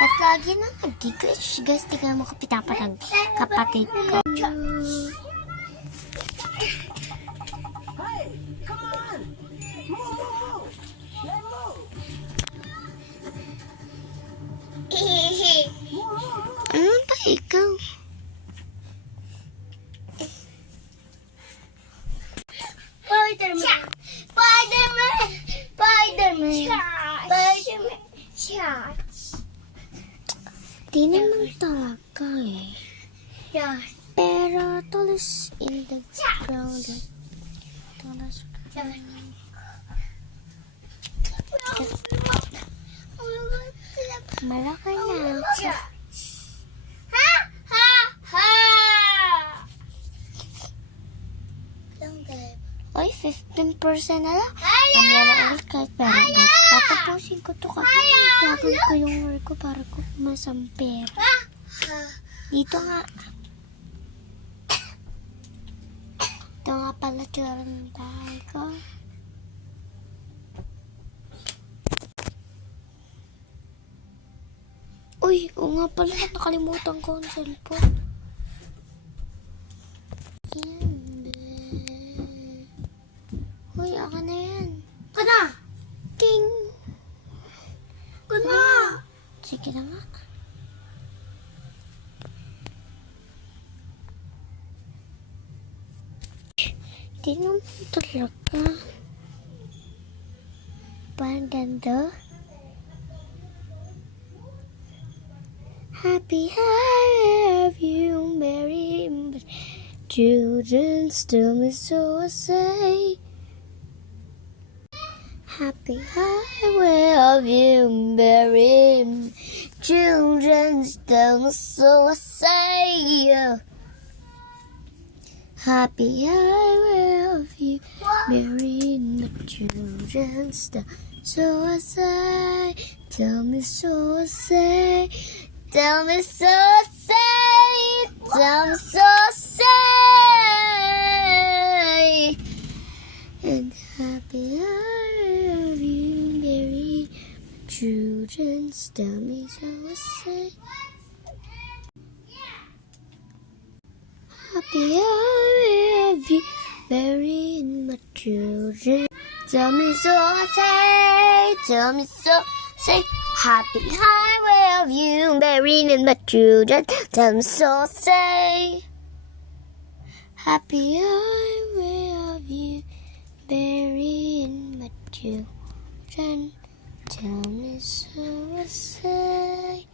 Ba't lagi na nag-glitch? Guys, di ka mo kapitapan ng kapatid ko. Ano ba ikaw? Spider-Man! Spider-Man! Spider-Man! Spider-Man! Di naman talaga eh. Pero tulis in the ground. Tulis malaki na. Oy, 15% na lang. Mamaya na ulit kahit pero tatapusin ko to kasi gagawin ko yung work ko para ko masamper. Dito nga. Ito nga pala tsura ng bahay ko. Uy, oo nga pala. Nakalimutan ko ang cellphone. Yan. Uy, akin na yan. Kana! King! Kana! Sige na nga. Di naman talaga. Pandanda. Happy have you married, but children still miss, so I say. Happy I will you married, children still miss, so I say. Happy I will you married, but children still, so I say. Tell me so I say. Tell me so say, tell me so say, and happy are you married, children. Tell me so I say, happy are you married, my children. Tell me so I say, tell me so say. Happy highway of you, married and my children. Tell me so say. Happy highway of you, married and my children. Tell me so say.